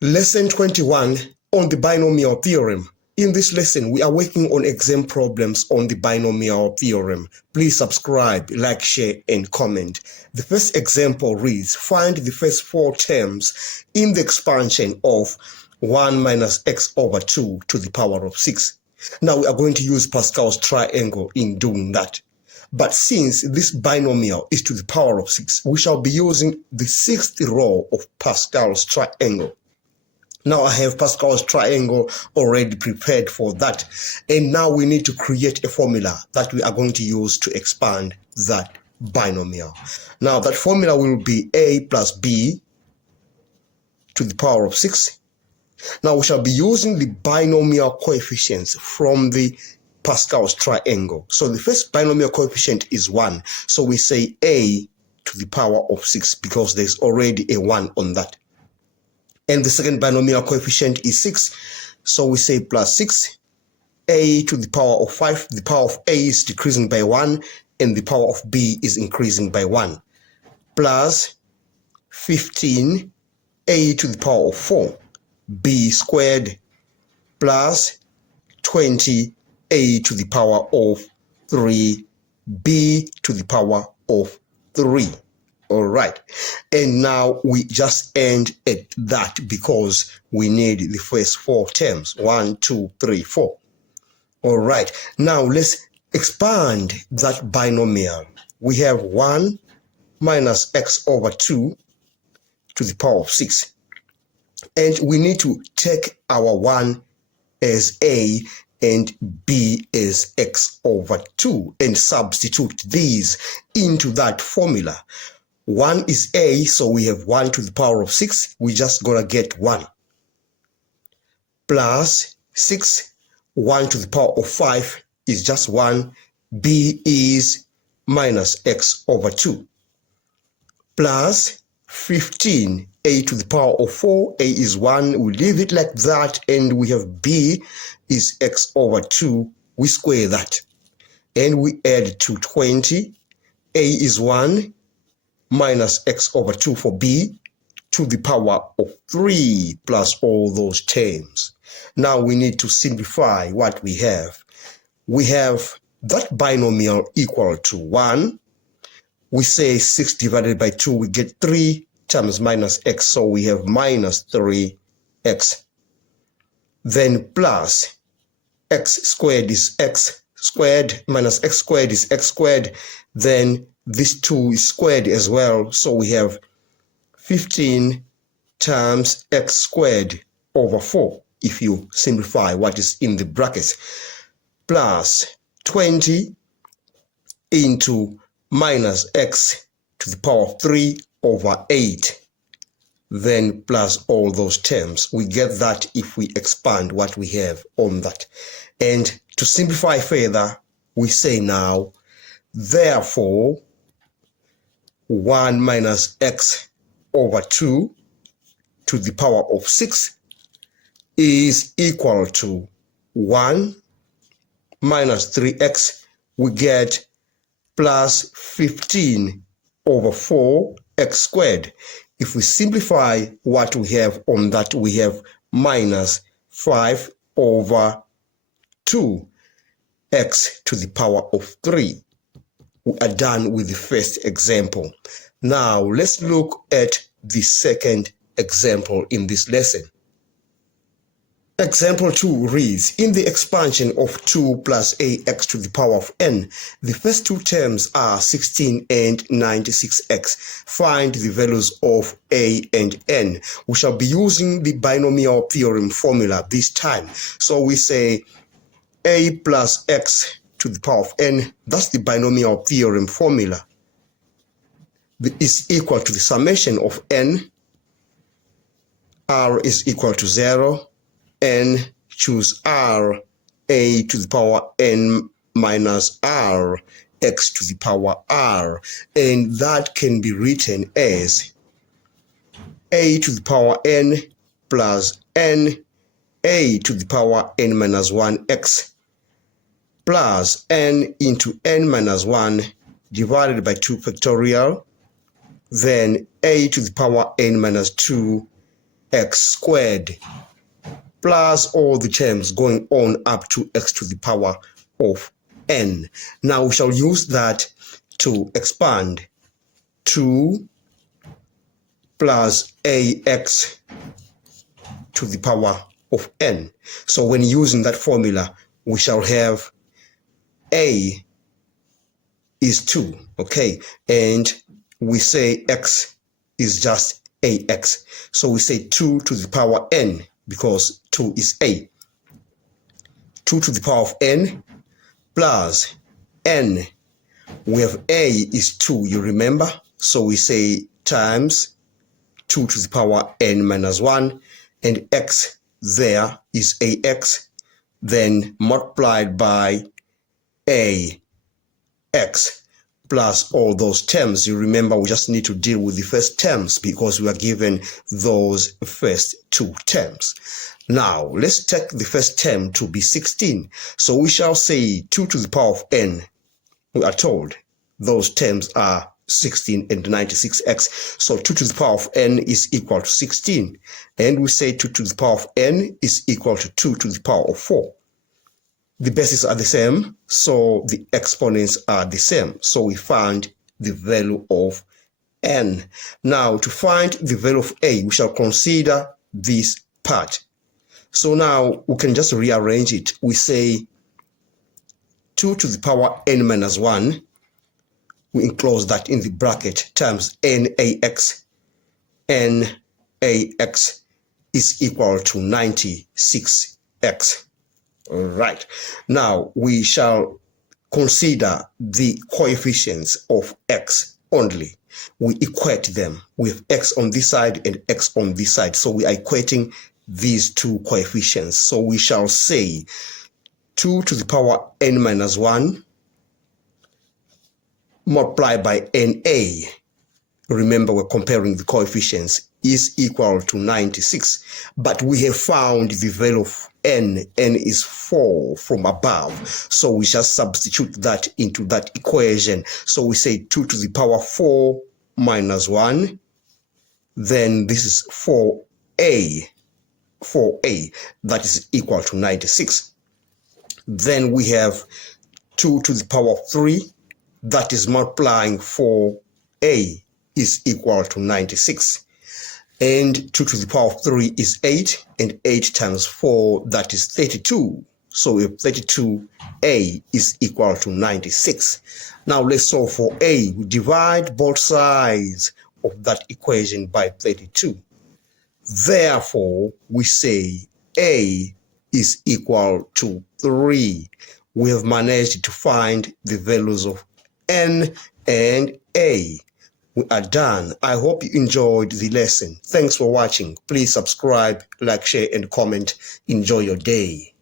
Lesson 21 on the binomial theorem. In this lesson, we are working on exam problems on the binomial theorem. Please subscribe, like, share, and comment. The first example reads, find the first four terms in the expansion of 1 minus x over 2 to the power of 6. Now, we are going to use Pascal's triangle in doing that. But since this binomial is to the power of 6, we shall be using the sixth row of Pascal's triangle. Now I have Pascal's triangle already prepared for that. And now we need to create a formula that we are going to use to expand that binomial. Now that formula will be a plus b to the power of 6. Now we shall be using the binomial coefficients from the Pascal's triangle. So the first binomial coefficient is 1. So we say a to the power of 6 because there's already a 1 on that. And the second binomial coefficient is 6. So we say plus 6, a to the power of 5. The power of a is decreasing by 1, and the power of b is increasing by 1. Plus 15, a to the power of 4, b squared, plus 20, a to the power of 3, b to the power of 3. All right, and now we just end at that because we need the first four terms, 1, 2, 3, 4. All right, now let's expand that binomial. We have 1 minus x over 2 to the power of 6. And we need to take our 1 as a and b as x over 2 and substitute these into that formula. 1 is a, so we have 1 to the power of 6. We just gonna get 1. Plus 6, 1 to the power of 5 is just 1. B is minus x over 2. Plus 15, a to the power of 4. A is 1. We leave it like that, and we have b is x over 2. We square that. And we add to 20. A is 1. Minus x over 2 for b to the power of 3 plus all those terms. Now we need to simplify what we have. We have that binomial equal to 1. We say 6 divided by 2, we get 3 times minus x, so we have minus 3x. Then plus x squared is x squared minus x squared is x squared. Then this 2 is squared as well, so we have 15 times x squared over 4, if you simplify what is in the brackets, plus 20 into minus x to the power of 3 over 8, then plus all those terms. We get that if we expand what we have on that. And to simplify further, we say now, therefore, 1 minus x over 2 to the power of 6 is equal to 1 minus 3x. We get plus 15 over 4 x squared. If we simplify what we have on that, we have minus 5 over 2 x to the power of 3. We are done with the first example. Now let's look at the second example in this lesson. Example 2 reads, in the expansion of 2 plus ax to the power of n, the first two terms are 16 and 96x. Find the values of a and n. We shall be using the binomial theorem formula this time. So we say a plus x to the power of n, that's the binomial theorem formula, is equal to the summation of n. R is equal to 0, n, choose r, a to the power n minus r, x to the power r, and that can be written as a to the power n plus n, a to the power n minus 1x, plus n into n minus 1 divided by 2 factorial, then a to the power n minus 2 x squared plus all the terms going on up to x to the power of n. Now we shall use that to expand 2 plus ax to the power of n. So when using that formula, we shall have a is 2, okay? And we say x is just ax. So we say 2 to the power n because 2 is a. 2 to the power of n plus n. We have a is 2, you remember? So we say times 2 to the power n minus 1, and x there is ax, then multiplied by ax plus all those terms. You remember we just need to deal with the first terms because we are given those first two terms. Now let's take the first term to be 16. So we shall say 2 to the power of n. We are told those terms are 16 and 96x. So 2 to the power of n is equal to 16. And we say 2 to the power of n is equal to 2 to the power of 4. The bases are the same, so the exponents are the same. So we find the value of n. Now to find the value of a, we shall consider this part. So now we can just rearrange it. We say 2 to the power n minus 1. We enclose that in the bracket times nax. Nax is equal to 96x. All right. Now we shall consider the coefficients of x only. We equate them. We have x on this side and x on this side. So we are equating these two coefficients. So we shall say 2 to the power n minus 1 multiplied by na. Remember, we're comparing the coefficients, is equal to 96. But we have found the value of n. N is 4 from above. So we just substitute that into that equation. So we say 2 to the power 4 minus 1. Then this is 4a. 4a. That is equal to 96. Then we have 2 to the power 3. That is multiplying 4a is equal to 96. And 2 to the power of 3 is 8, and 8 times 4, that is 32. So we have 32a is equal to 96. Now let's solve for a. We divide both sides of that equation by 32. Therefore, we say a is equal to 3. We have managed to find the values of n and a. We are done. I hope you enjoyed the lesson. Thanks for watching. Please subscribe, like, share, and comment. Enjoy your day.